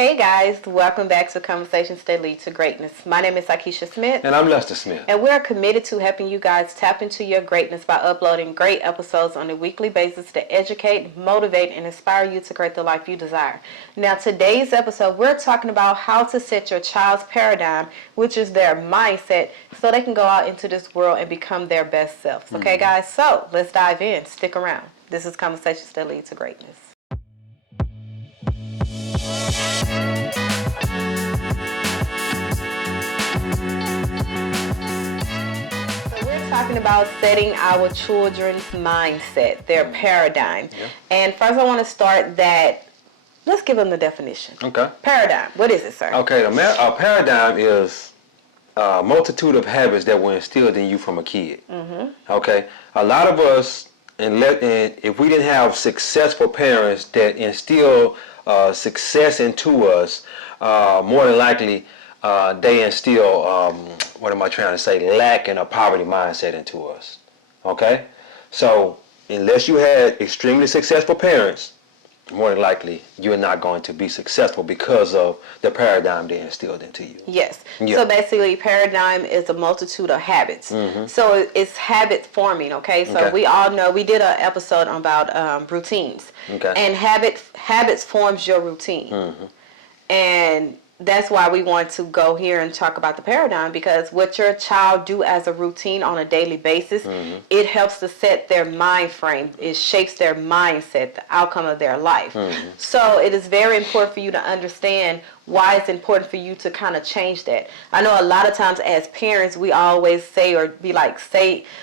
Hey guys, welcome back to Conversations That Lead to Greatness. My name is Akeisha Smith. And I'm Lester Smith. And we're committed to helping you guys tap into your greatness by uploading great episodes on a weekly basis to educate, motivate, and inspire you to create the life you desire. Now, today's episode, we're talking about how to set your child's paradigm, which is their mindset, so they can go out into this world and become their best selves. Okay, guys? So, let's dive in. Stick around. This is Conversations That Lead to Greatness. Talking about setting our children's mindset, their paradigm. Yeah. And first I want to start that, let's give them the definition. Okay. Paradigm, what is it, sir? Okay, a paradigm is a multitude of habits that were instilled in you from a kid. Okay, a lot of us, and if we didn't have successful parents that instill success into us, more than likely they instill, what am I trying to say, lack and a poverty mindset into us. Okay? So, unless you had extremely successful parents, more than likely you're not going to be successful because of the paradigm they instilled into you. Yes. Yeah. So basically, paradigm is a multitude of habits. So it's habit forming, okay? So we all know, we did an episode about routines. Okay. And habits forms your routine. And that's why we want to go here and talk about the paradigm, because what your child do as a routine on a daily basis, it helps to set their mind frame. It shapes their mindset, the outcome of their life. So it is very important for you to understand why it's important for you to kind of change that. I know a lot of times as parents, we always say, or be like,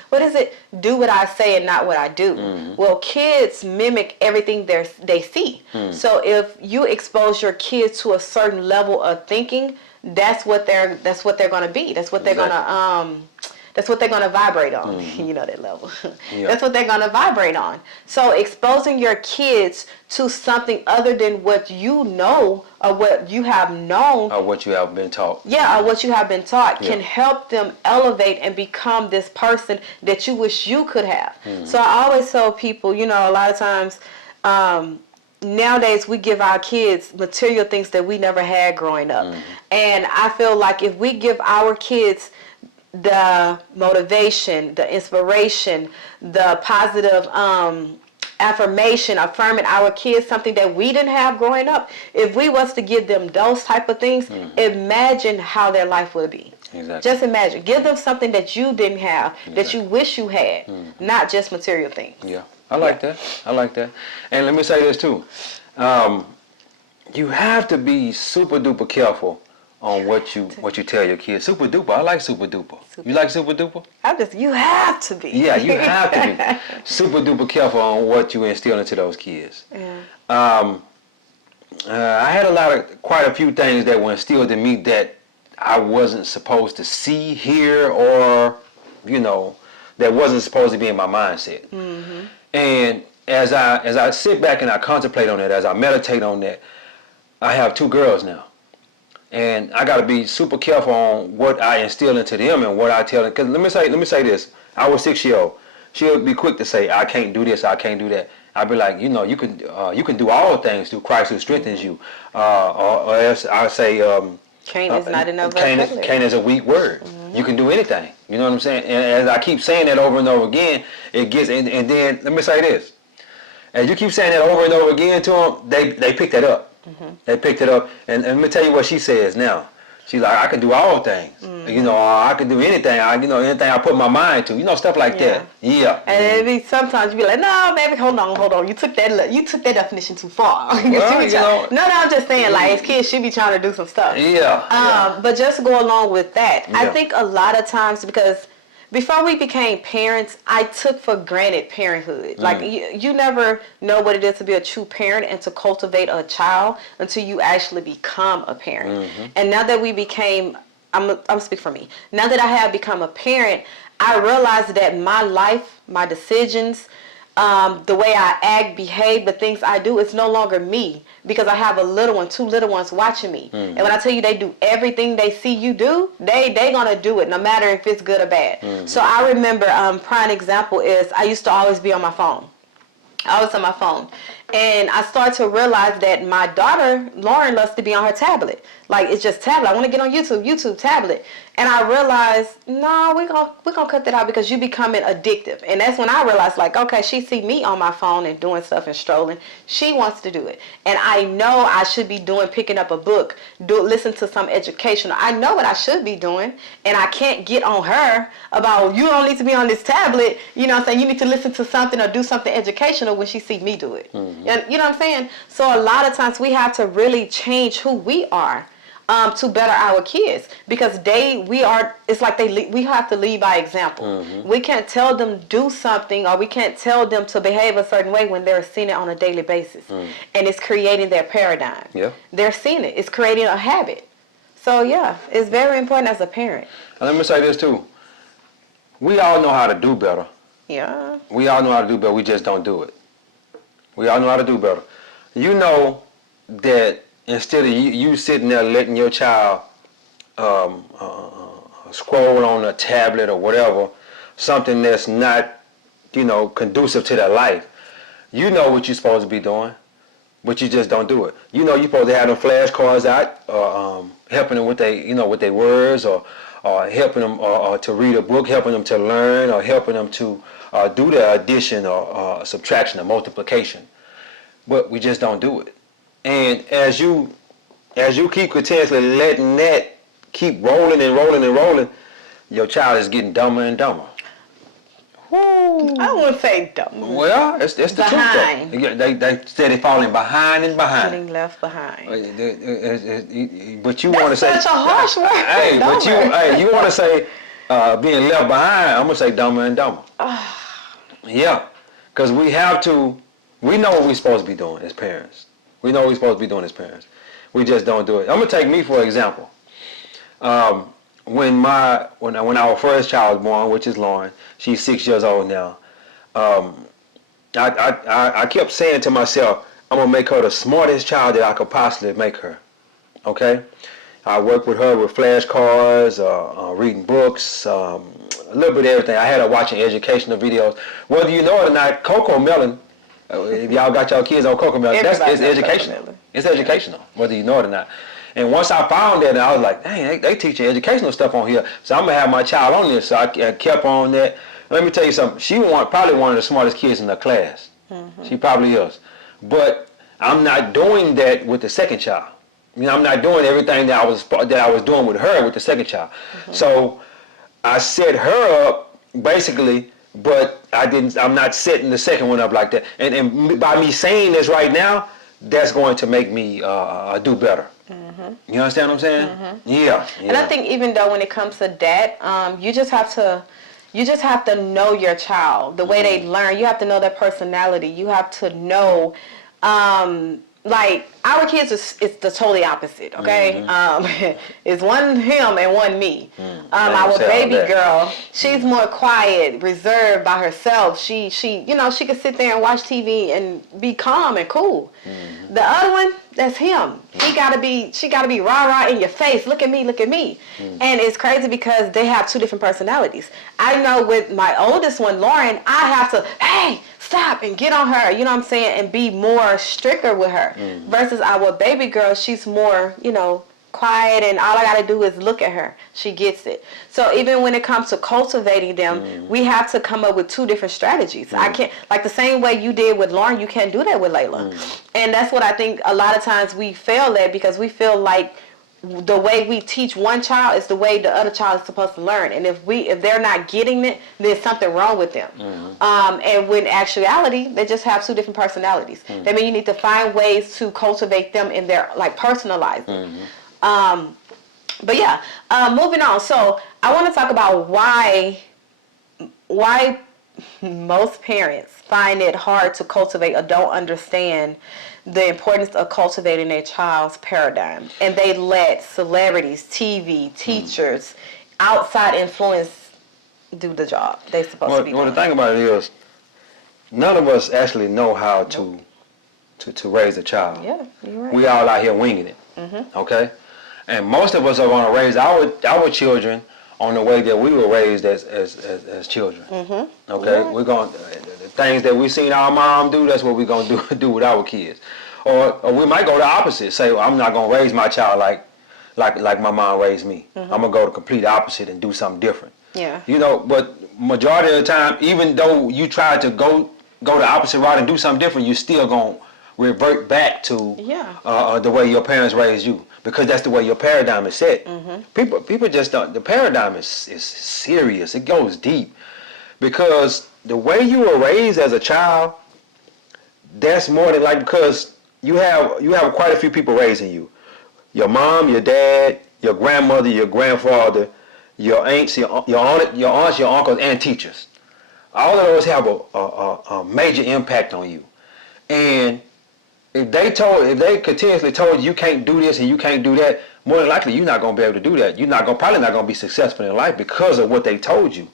what is it? Do what I say and not what I do. Well, kids mimic everything they see. So if you expose your kids to a certain level of thinking, that's what they're going to be. That's what they're going to That's what they're going to vibrate on. You know that level. That's what they're going to vibrate on. So exposing your kids to something other than what you know or what you have known. Or what you have been taught. Yeah, or what you have been taught can help them elevate and become this person that you wish you could have. So I always tell people, a lot of times, nowadays we give our kids material things that we never had growing up. And I feel like if we give our kids the motivation, the inspiration, the positive affirmation, affirming our kids something that we didn't have growing up, if we was to give them those type of things, imagine how their life would be. Exactly. Just imagine. Give them something that you didn't have, that you wish you had, not just material things. Yeah, I like that. I like that. And let me say this too. You have to be super duper careful on what you tell your kids. Super duper. I like super duper. You like super duper? You have to be. Yeah, you have to be super duper careful on what you instill into those kids. I had quite a few things that were instilled in me that I wasn't supposed to see, hear, or that wasn't supposed to be in my mindset. And as I sit back and I contemplate on it, as I meditate on that, I have 2 girls now. And I got to be super careful on what I instill into them and what I tell them. Because let me say this. Our 6-year-old, she'll be quick to say, I can't do this, I can't do that. I'll be like, you can do all things through Christ who strengthens you. Or else I'll say, Cain is not enough. Cain is a weak word. You can do anything. You know what I'm saying? And as I keep saying that over and over again, it gets, and then let me say this. As you keep saying that over and over again to them, they pick that up. They picked it up, and let me tell you what she says now. She's like, I can do all things. I can do anything. Anything I put my mind to. Stuff like that. Yeah. And sometimes you be like, no, baby, hold on. You took that definition too far. No, I'm just saying, like, as kids, she be trying to do some stuff. Yeah. But just go along with that. I think a lot of times, because before we became parents, I took for granted parenthood. Like, you never know what it is to be a true parent and to cultivate a child until you actually become a parent. And now that we became, I'm speaking for me. Now that I have become a parent, I realized that my life, my decisions, the way I act, behave, the things I do, it's no longer me, because I have 2 little ones watching me. And when I tell you they do everything they see you do, they gonna do it no matter if it's good or bad. So I remember, prime example is I used to always be on my phone. I was on my phone. And I started to realize that my daughter, Lauren, loves to be on her tablet. Like, it's just tablet. I want to get on YouTube, tablet. And I realized, no, we're gonna cut that out because you becoming addictive. And that's when I realized, like, okay, she see me on my phone and doing stuff and strolling. She wants to do it. And I know I should be picking up a book, listen to some educational. I know what I should be doing. And I can't get on her about, you don't need to be on this tablet. You know what I'm saying? You need to listen to something or do something educational when she see me do it. And you know what I'm saying? So a lot of times we have to really change who we are to better our kids, because it's like we have to lead by example. We can't tell them do something, or we can't tell them to behave a certain way when they're seeing it on a daily basis. And it's creating their paradigm. Yeah. They're seeing it. It's creating a habit. So yeah, it's very important as a parent. And let me say this too. We all know how to do better. Yeah. We all know how to do better. We just don't do it. We all know how to do better. You know that instead of you sitting there letting your child scroll on a tablet or whatever, something that's not, conducive to their life, you know what you're supposed to be doing, but you just don't do it. You know you're supposed to have them flashcards out, helping them with their words, or helping them to read a book, helping them to learn, or helping them to do their addition or subtraction or multiplication. But we just don't do it. And as you keep continuously letting that keep rolling and rolling and rolling, your child is getting dumber and dumber. I wouldn't say dumb. Well, it's the truth though. They steady falling behind and behind. Getting left behind. But you want to say such a harsh word. Hey, but you want to say being left behind. I'm gonna say dumber and dumber. Yeah, because we know what we're supposed to be doing as parents. We know what we're supposed to be doing as parents. We just don't do it. I'm gonna take me for example. When our first child was born, which is Lauren, she's 6 years old now. I kept saying to myself, I'm gonna make her the smartest child that I could possibly make her. Okay, I worked with her with flashcards, reading books, a little bit of everything. I had her watching educational videos. Whether you know it or not, Coco Melon. If y'all got y'all kids on Coco Melon, it's educational. It's educational, whether you know it or not. And once I found that, I was like, dang, they teaching educational stuff on here. So I'm going to have my child on this. So I kept on that. Let me tell you something. She probably one of the smartest kids in the class. She probably is. But I'm not doing that with the second child. I'm not doing everything that I was doing with her with the second child. So I set her up basically, but I'm not setting the second one up like that. And by me saying this right now, that's going to make me do better. You understand what I'm saying? Yeah. And I think even though when it comes to that, you just have to know your child, the way they learn. You have to know their personality. You have to know, like our kids is the totally opposite. Okay, it's one him and one me. Our baby girl, she's more quiet, reserved by herself. She she could sit there and watch TV and be calm and cool. The other one, that's him. She gotta be rah-rah in your face. Look at me. And it's crazy because they have two different personalities. I know with my oldest one, Lauren, I have to, hey, stop and get on her, you know what I'm saying, and be more stricter with her. Versus our baby girl, she's more, quiet, and all I got to do is look at her. She gets it. So even when it comes to cultivating them, we have to come up with two different strategies. I can't, like the same way you did with Lauren, you can't do that with Layla. And that's what I think a lot of times we fail at, because we feel like the way we teach one child is the way the other child is supposed to learn. And if they're not getting it, there's something wrong with them. And when actuality, they just have two different personalities. That means you need to find ways to cultivate them in their, like, personalize them. But yeah, moving on. So I want to talk about why most parents find it hard to cultivate or don't understand the importance of cultivating their child's paradigm, and they let celebrities, TV, teachers, outside influence do the job they're supposed to be doing. Well, the thing about it is, none of us actually know how to raise a child. Yeah, you're right. We all out here winging it. Okay, and most of us are going to raise our children on the way that we were raised as children. Mm-hmm. Okay, we're going the things that we seen our mom do. That's what we're gonna do with our kids, or we might go the opposite. Say, well, I'm not gonna raise my child like my mom raised me. I'm gonna go the complete opposite and do something different. Yeah. You know, but majority of the time, even though you try to go the opposite route and do something different, you're still gonna revert back to the way your parents raised you, because that's the way your paradigm is set. People just don't. The paradigm is serious. It goes deep, because the way you were raised as a child, that's more than like, because you have quite a few people raising you. Your mom, your dad, your grandmother, your grandfather, your aunts, your aunts, your uncles, and teachers. All of those have a major impact on you. And if they continuously told you can't do this and you can't do that, more than likely you're not gonna be able to do that. You're probably not gonna be successful in life because of what they told you.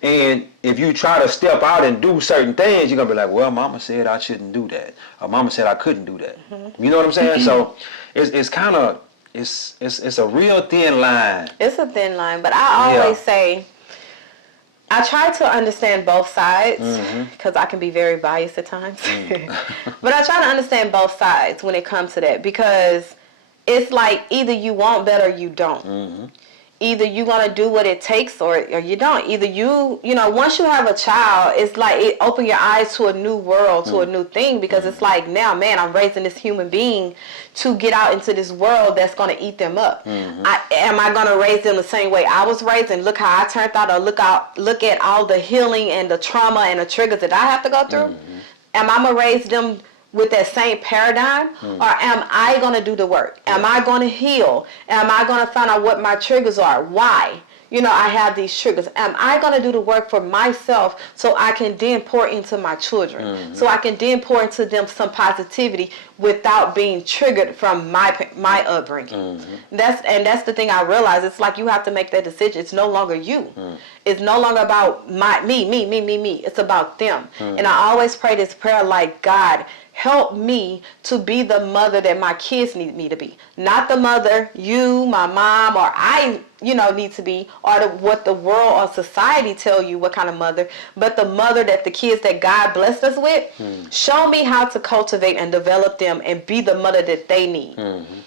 And if you try to step out and do certain things, you're gonna be like, well, mama said I shouldn't do that, or mama said I couldn't do that. You know what I'm saying? So it's kind of it's a real thin line. It's a thin line, but I always say, I try to understand both sides, because I can be very biased at times. But I try to understand both sides when it comes to that, because it's like either you want better or you don't. Either you're going to do what it takes or you don't. Either you know, once you have a child, it's like it opens your eyes to a new world, to a new thing, because it's like, now, man, I'm raising this human being to get out into this world that's going to eat them up. Am I going to raise them the same way I was raised and look how I turned out, or look at all the healing and the trauma and the triggers that I have to go through? Am I going to raise them with that same paradigm, or am I going to do the work? Am I going to heal? Am I going to find out what my triggers are? Why? You know, I have these triggers. Am I going to do the work for myself so I can then pour into my children? So I can then pour into them some positivity without being triggered from my upbringing. That's the thing I realize. It's like you have to make that decision. It's no longer you. It's no longer about me. It's about them. And I always pray this prayer like, God, help me to be the mother that my kids need me to be. Not the mother you, my mom, or I, need to be, or what the world or society tell you what kind of mother, but the mother that the kids that God blessed us with. Show me how to cultivate and develop them and be the mother that they need.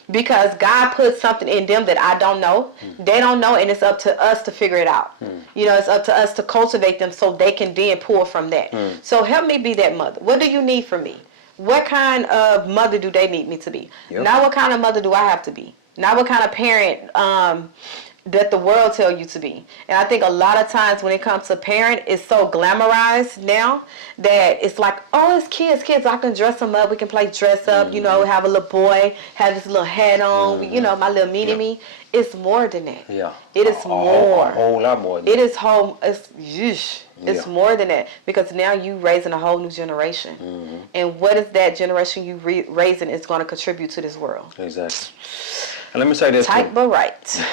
Because God put something in them that I don't know. They don't know, and it's up to us to figure it out. It's up to us to cultivate them so they can then pour from that. So help me be that mother. What do you need from me? What kind of mother do they need me to be? Not what kind of mother do I have to be. Not what kind of parent that the world tell you to be. And I think a lot of times when it comes to parent, it's so glamorized now that it's like, oh, it's kids. I can dress them up. We can play dress up, have a little boy, have this little hat on, my little mini-me. It's more than that. Yeah. It is more. A whole lot more than that. It is home. It's more than that, because now you raising a whole new generation. And what is that generation you raising is going to contribute to this world? Exactly. And let me say this Tight too. but right.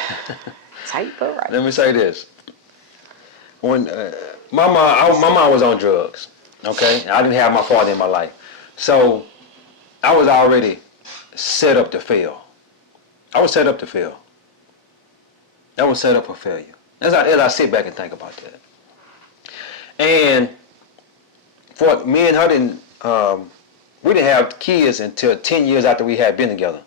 Tight but right. Let me say this. When my mom was on drugs, okay? I didn't have my father in my life. So I was already set up to fail. I was set up to fail. I was set up for failure. As I sit back and think about that. And for me and her, we didn't have kids until 10 years after we had been together,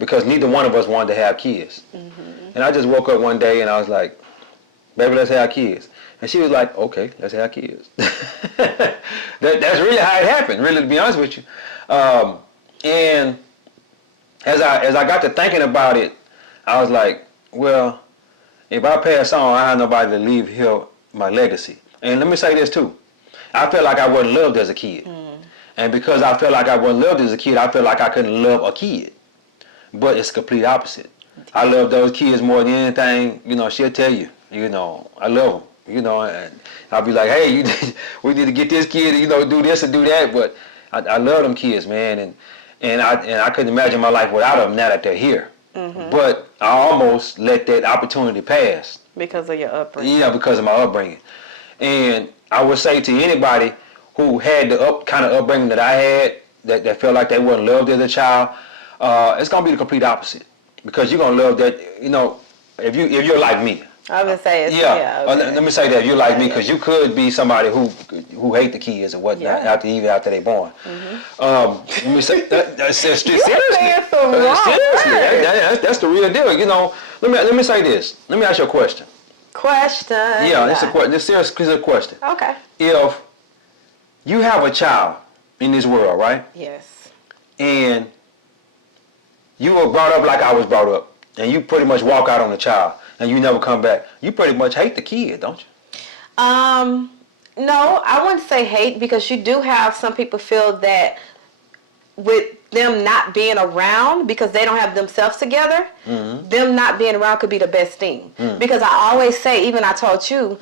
because neither one of us wanted to have kids. And I just woke up one day and I was like, baby, let's have kids. And she was like, okay, let's have kids. That's really how it happened, really, to be honest with you. And as I got to thinking about it, I was like, well, if I pass on, I have nobody to leave here my legacy. And let me say this too. I felt like I wasn't loved as a kid. And because I felt like I wasn't loved as a kid, I felt like I couldn't love a kid. But it's the complete opposite. I love those kids more than anything. She'll tell you, I love them, and I'll be like, hey, we need to get this kid, do this and do that. But I love them kids, man. And I couldn't imagine my life without them now that they're here. But I almost let that opportunity pass. Because of your upbringing. Yeah, because of my upbringing. And I would say to anybody who had the kind of upbringing that I had, that felt like they weren't loved as a child, it's gonna be the complete opposite. Because you're gonna love that. If you're like me, I would say it's, Yeah. okay. Let me say that you're like me because you could be somebody who hate the kids or whatnot Yeah. after they're born. Let me say that's seriously. You saying some wrong Seriously, words. that's the real deal. You know, let me say this. Let me ask you a question. Question. Yeah, it's a question. This is a question. Okay. If you have a child in this world, right? Yes. And you were brought up like I was brought up, and you pretty much walk out on the child, and you never come back. You pretty much hate the kid, don't you? No, I wouldn't say hate because you do have some people feel that with them not being around because they don't have themselves together, them not being around could be the best thing. Because I always say, even I told you,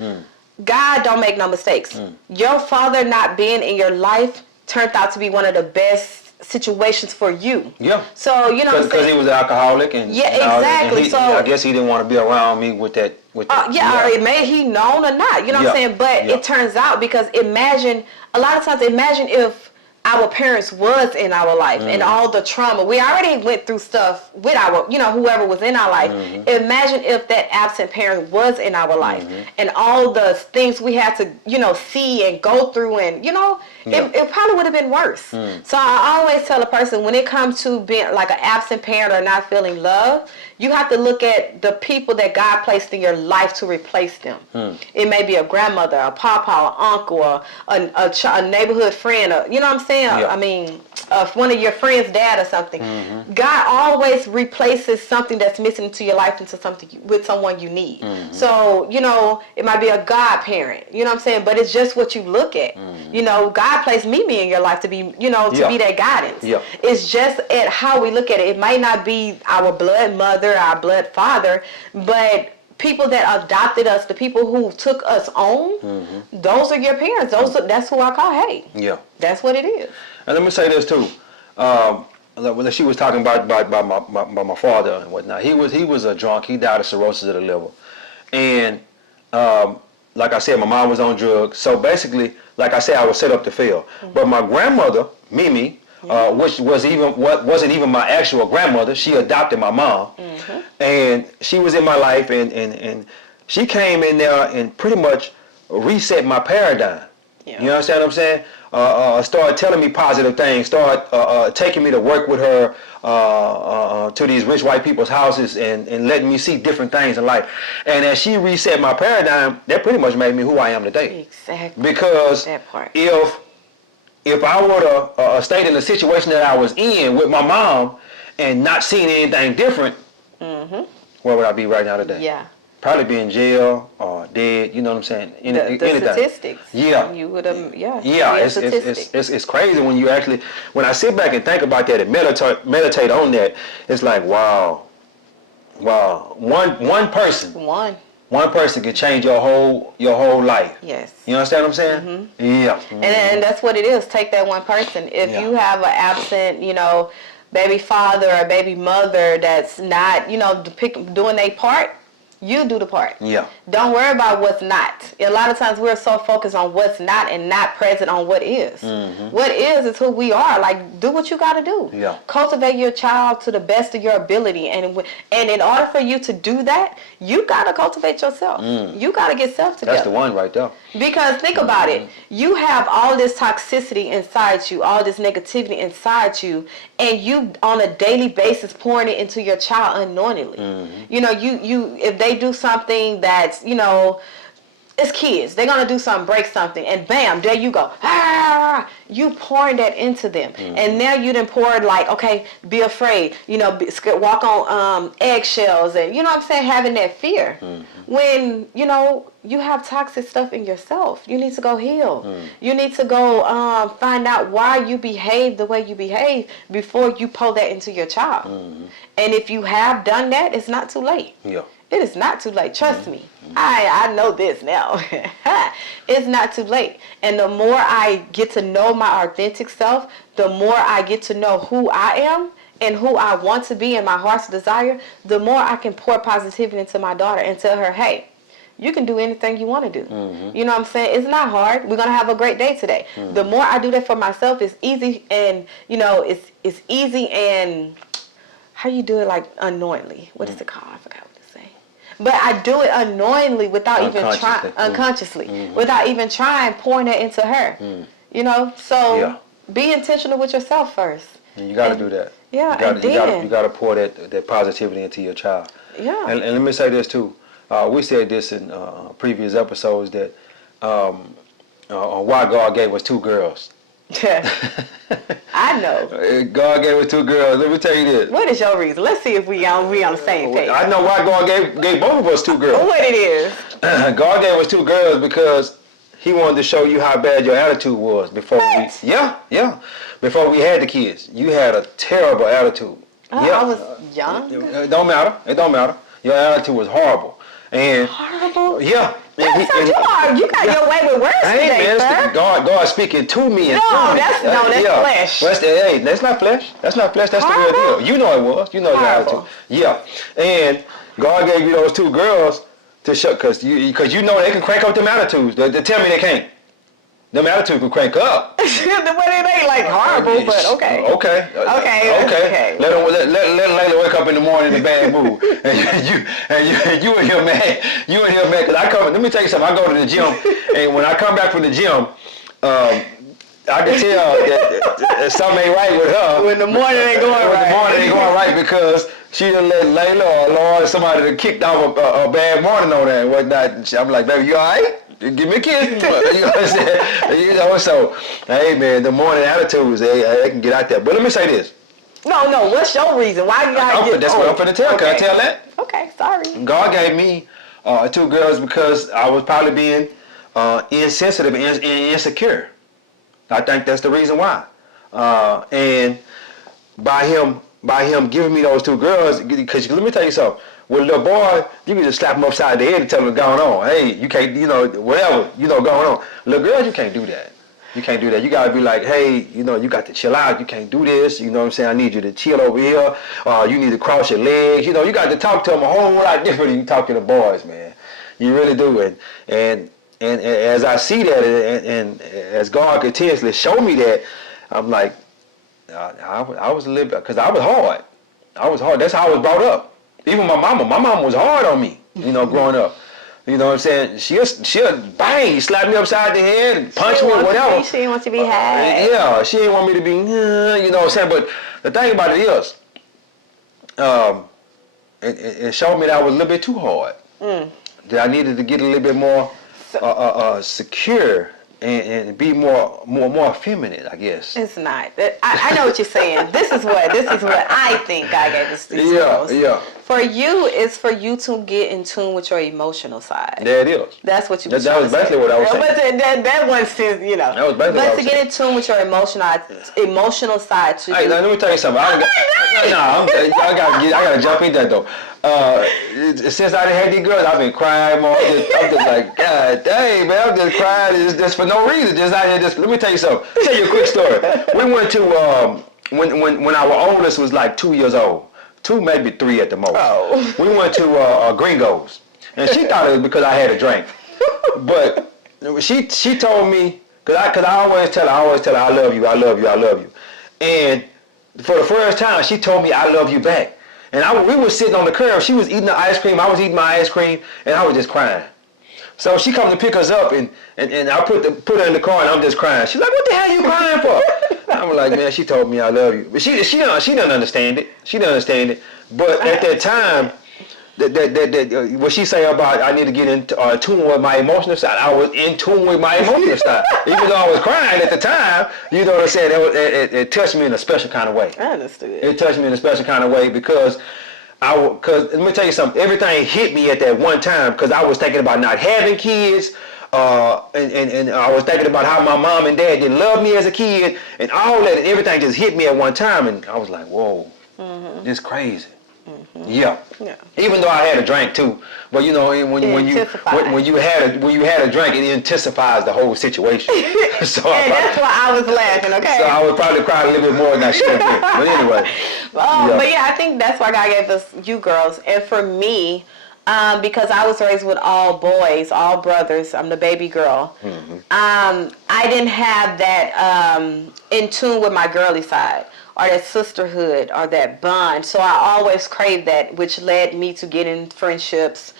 God don't make no mistakes. Your father not being in your life turned out to be one of the best situations for you. Yeah. So you know, because he was an alcoholic and yeah, and all that, exactly. and So I guess he didn't want to be around me with that. or it may he known or not. You know what I'm saying? But it turns out because imagine a lot of times imagine if our parents was in our life and all the trauma. We already went through stuff with our, whoever was in our life. Imagine if that absent parent was in our life and all the things we had to, see and go through and, it probably would have been worse. So I always tell a person when it comes to being like an absent parent or not feeling love, you have to look at the people that God placed in your life to replace them. It may be a grandmother, a papa, an uncle, or a neighborhood friend, or, you know what I'm saying? Yeah. I mean, one of your friends' dad or something. God always replaces something that's missing into your life into something with someone you need. So, it might be a godparent, you know what I'm saying? But it's just what you look at. God placed me in your life to be, to be that guidance. Yeah. It's just at how we look at it. It might not be our blood mother, our blood father, but people that adopted us, the people who took us on, those are your parents. That's who I call hate. Yeah. That's what it is. And let me say this too. When she was talking about my father and whatnot, he was a drunk. He died of cirrhosis of the liver, and like I said, my mom was on drugs. So basically, like I said, I was set up to fail. But my grandmother, Mimi, which wasn't even my actual grandmother, she adopted my mom, and she was in my life, and she came in there and pretty much reset my paradigm. Yeah. You understand what I'm saying? Started telling me positive things. Started taking me to work with her to these rich white people's houses and letting me see different things in life. And as she reset my paradigm, that pretty much made me who I am today. Exactly. Because that part. if I would have stayed in the situation that I was in with my mom and not seen anything different, where would I be right now today? Yeah. Probably be in jail or dead. You know what I'm saying? The statistics. Yeah. You would have. Yeah. Yeah. It's crazy when you actually when I sit back and think about that and meditate on that. It's like wow. One person. One person can change your whole life. Yes. You understand what I'm saying? Yeah. And that's what it is. Take that one person. If you have an absent, baby father or baby mother that's not, doing their part, you do the part. Yeah. Don't worry about what's not. A lot of times we're so focused on what's not and not present on what is. What is who we are. Like, do what you got to do. Yeah. Cultivate your child to the best of your ability. And in order for you to do that, you got to cultivate yourself. You got to get self together. That's the one right there. Because think about it. You have all this toxicity inside you, all this negativity inside you, and you on a daily basis pouring it into your child unknowingly. You if they do something that's, it's kids. They're going to do something, break something, and bam, there you go. You pouring that into them. And now you done poured like, okay, be afraid, walk on eggshells and, you know what I'm saying, having that fear. When, you have toxic stuff in yourself. You need to go heal. You need to go find out why you behave the way you behave before you pour that into your child. And if you have done that, it's not too late. Yeah. It is not too late. Trust me. I know this now. It's not too late. And the more I get to know my authentic self, the more I get to know who I am and who I want to be and my heart's desire, the more I can pour positivity into my daughter and tell her, hey, you can do anything you want to do. You know what I'm saying? It's not hard. We're going to have a great day today. The more I do that for myself, it's easy and, it's easy and how you do it like unknowingly. What is it called? I forgot what to say. but I do it unknowingly without even trying, unconsciously, without even trying, pouring it into her. You know, so be intentional with yourself first. And you got to do that. Yeah, you got to pour that positivity into your child. Yeah. And let me say this too. We said this in previous episodes that why God gave us 2 girls. Yeah. I know. God gave us 2 girls. Let me tell you this. What is your reason? Let's see if we on the same page. I know why God gave both of us 2 girls. What it is? God gave us 2 girls because He wanted to show you how bad your attitude was before before we had the kids. You had a terrible attitude. I was young. It don't matter. Your attitude was horrible. And horrible? Yeah. You got your way with words today, sir. God speaking to me. And that's flesh. That's not flesh. That's not flesh. That's horrible. The real deal. You know it was. You know your attitude. Yeah. And God gave you those 2 girls to show, because you know they can crank up them attitudes. They tell me they can't. Them attitudes can crank up. But it ain't like horrible, but okay. Okay. Let Layla wake up in the morning in a bad mood, and you in here mad. You in here mad because I come. Let me tell you something. I go to the gym, and when I come back from the gym, I can tell that something ain't right with her. When the morning ain't going right. The morning ain't going right because she done let Layla or Lord somebody that kicked off a bad morning on her and whatnot. I'm like, baby, you all right? Give me a kiss. You know what I'm saying? You know, so, hey, man, the morning attitudes, they can get out there. But let me say this. No, what's your reason? Why you gotta get... That's what I'm finna tell. Okay. Can I tell that? Okay, sorry. God gave me 2 girls because I was probably being insensitive and insecure. I think that's the reason why. And by him giving me those 2 girls, because let me tell you something. With a little boy, you can just slap him upside the head and tell him what's going on. Hey, you can't, whatever, going on. Little girls, you can't do that. You can't do that. You gotta be like, hey, you got to chill out. You can't do this. You know what I'm saying? I need you to chill over here. You need to cross your legs. You got to talk to them a whole lot different than you talk to the boys, man. You really do. And as I see that, and as God continuously show me that, I'm like, I was a little bit, because I was hard. That's how I was brought up. Even my mama was hard on me, growing up. You know what I'm saying? She'll bang, slap me upside the head and punch me or whatever. She didn't want you to be had. Yeah, she didn't want me to be, you know what I'm saying? But the thing about it is, it showed me that I was a little bit too hard. That I needed to get a little bit more secure and be more feminine, I guess. It's not. I know what you're saying. This is what I think God gave us these girls. Yeah. For you, it's for you to get in tune with your emotional side. There it is. That's what you. That was basically what I was saying. But that one says, That was basically what I was But to get in tune with your emotional side. Hey, now, let me tell you something. I gotta jump in that though. Since I done had these girls, I've been crying more. I'm just like, God dang, man, I'm just crying just for no reason. Just out here, let me tell you something. Tell you a quick story. We went to when our oldest was like 2 years old. 2, maybe 3 at the most. Oh. We went to Gringo's, and she thought it was because I had a drink. But she told me, cause I always tell her I love you. And for the first time, she told me I love you back. And we were sitting on the curb. She was eating the ice cream. I was eating my ice cream, and I was just crying. So she comes to pick us up, and I put her in the car, and I'm just crying. She's like, "What the hell are you crying for?" I'm like, "Man, she told me I love you." But she didn't understand it. She didn't understand it. But at that time, that what she say about I need to get in tune with my emotional side, I was in tune with my emotional side. Even though I was crying at the time, you know what I'm saying? It touched me in a special kind of way. I understood. It touched me in a special kind of way because let me tell you something. Everything hit me at that one time because I was thinking about not having kids. And I was thinking about how my mom and dad didn't love me as a kid, and all that, and everything just hit me at one time, and I was like, "Whoa, It's crazy." Yeah. Even though I had a drink too, but when you had a drink, it intensifies the whole situation. So that's why I was laughing. Okay. So I would probably cry a little bit more than I should have. But anyway. But yeah, I think that's why God gave us you girls, and for me. Because I was raised with all boys, all brothers. I'm the baby girl. I didn't have that in tune with my girly side. or that sisterhood or that bond. So I always craved that, which led me to get in friendships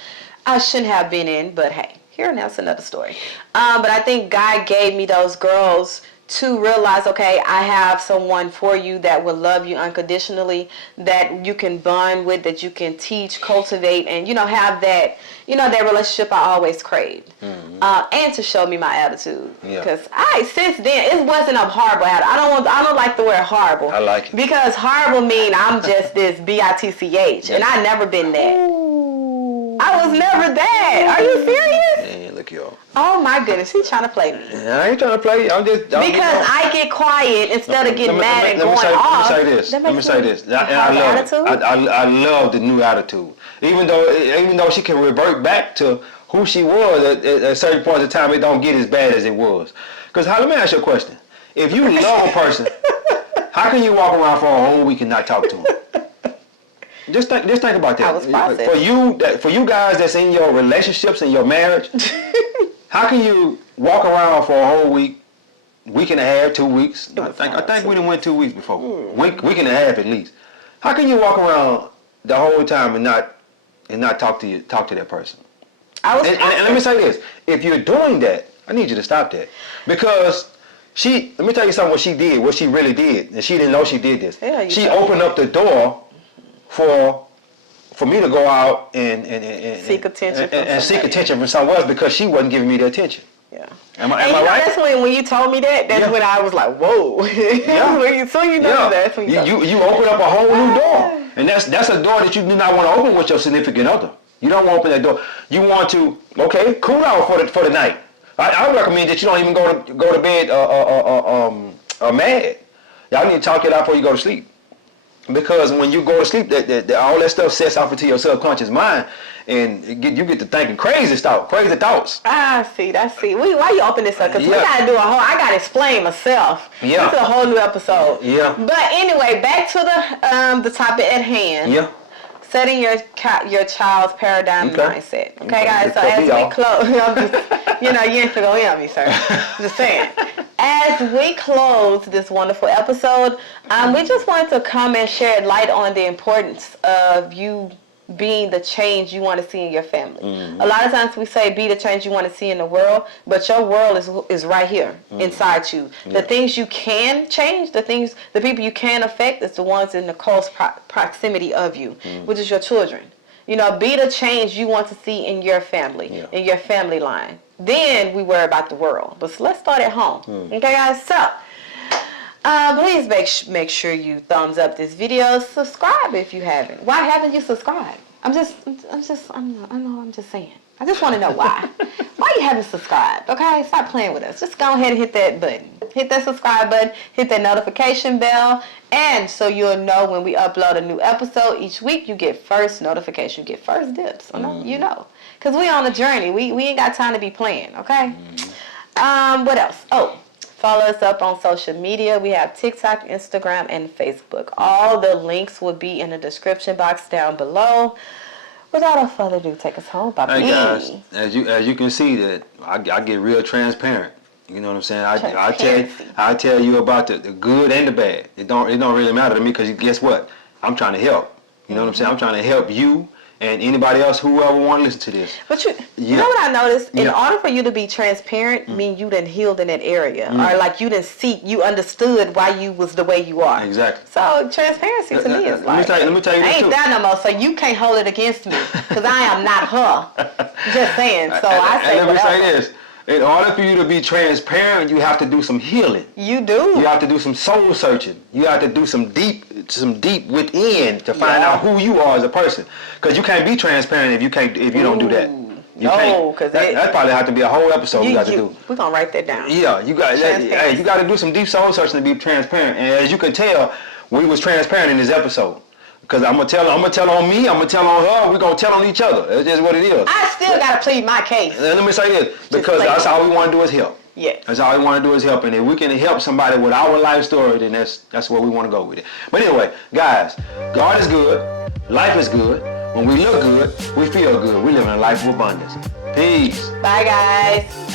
I shouldn't have been in, but hey, here and now's another story. But I think God gave me those girls to realize, okay, I have someone for you that will love you unconditionally, that you can bond with, that you can teach, cultivate, and, have that, that relationship I always craved. And to show me my attitude. Because since then, it wasn't a horrible attitude. I don't like the word horrible. I like it. Because horrible mean I'm just this bitch, and I never been that. I was never that. Are you serious? Man, look y'all. Oh my goodness, he's trying to play me. I ain't trying to play. Because I get quiet instead of getting mad and going off. Let me say this. I love the new attitude. Even though she can revert back to who she was at certain points of time, it don't get as bad as it was. Because let me ask you a question. If you love a person, how can you walk around for a whole week and not talk to them? Just think about that. I was processed. For you guys that's in your relationships and your marriage, how can you walk around for a whole week and a half, 2 weeks? I think we done went 2 weeks before. Week and a half at least. How can you walk around the whole time and not talk to that person? And let me say this: if you're doing that, I need you to stop that, because let me tell you something. What she really did, and she didn't know she did this. Yeah, she opened up the door for me to go out and seek attention from someone else, because she wasn't giving me the attention. Yeah. Am I right? That's when you told me that. That's when I was like, whoa. Yeah. That's when you open up a whole new door, and that's a door that you do not want to open with your significant other. You don't want to open that door. You want to cool out for the night. I would recommend that you don't even go to bed mad. Y'all need to talk it out before you go to sleep. Because when you go to sleep, all that stuff sets off into your subconscious mind, and you get to thinking crazy thoughts. I see. Why you open this up? Because we gotta do I gotta explain myself. Yeah. This is a whole new episode. Yeah. But anyway, back to the topic at hand. Yeah. Setting your child's paradigm mindset. Okay, guys. So as we close, you ain't gonna hear me, sir. Just saying. As we close this wonderful episode, we just wanted to come and shed light on the importance of you being the change you want to see in your family. A lot of times we say be the change you want to see in the world, but your world is right here inside you. The things you can change, the people you can affect, is the ones in the close proximity of you, which is your children. Be the change you want to see in your family, in your family line. Then we worry about the world. But let's start at home. Okay, guys? So, please make sure you thumbs up this video. Subscribe if you haven't. Why haven't you subscribed? I'm just saying. I just want to know why. Why you haven't subscribed? Okay, stop playing with us. Just go ahead and hit that button. Hit that subscribe button. Hit that notification bell. And so you'll know when we upload a new episode each week, you get first notification. You get first dibs. Because we on a journey. We ain't got time to be playing, okay? What else? Oh, follow us up on social media. We have TikTok, Instagram, and Facebook. All the links will be in the description box down below. Without further ado, take us home, Bobby. Hey guys, as you can see, that I get real transparent. You know what I'm saying? I tell you about the good and the bad. It don't really matter to me, because guess what? I'm trying to help. You know what I'm saying? I'm trying to help you and anybody else, whoever want to listen to this. But you know what I noticed? In order for you to be transparent, mean you done healed in that area, or like you understood why you was the way you are. Exactly. So transparency to me is like, let me tell you I this ain't too. that no more. So you can't hold it against me, because I am not her. Just saying. So I say let me whatever. say this. In order for you to be transparent, you have to do some healing. You do. You have to do some soul searching. You have to do some deep within to find out who you are as a person. Because you can't be transparent if you don't do that. Because that probably have to be a whole episode we got to do. We're gonna write that down. Yeah, you got to do some deep soul searching to be transparent. And as you can tell, we was transparent in this episode. Because I'm gonna tell on me, I'm gonna tell on her, we're gonna tell on each other. That's just what it is. I still gotta plead my case. Let me say this, because that's all we want to do is help. Yeah. That's all we want to do is help. And if we can help somebody with our life story, then that's where we want to go with it. But anyway, guys, God is good. Life is good. When we look good, we feel good. We live in a life of abundance. Peace. Bye, guys.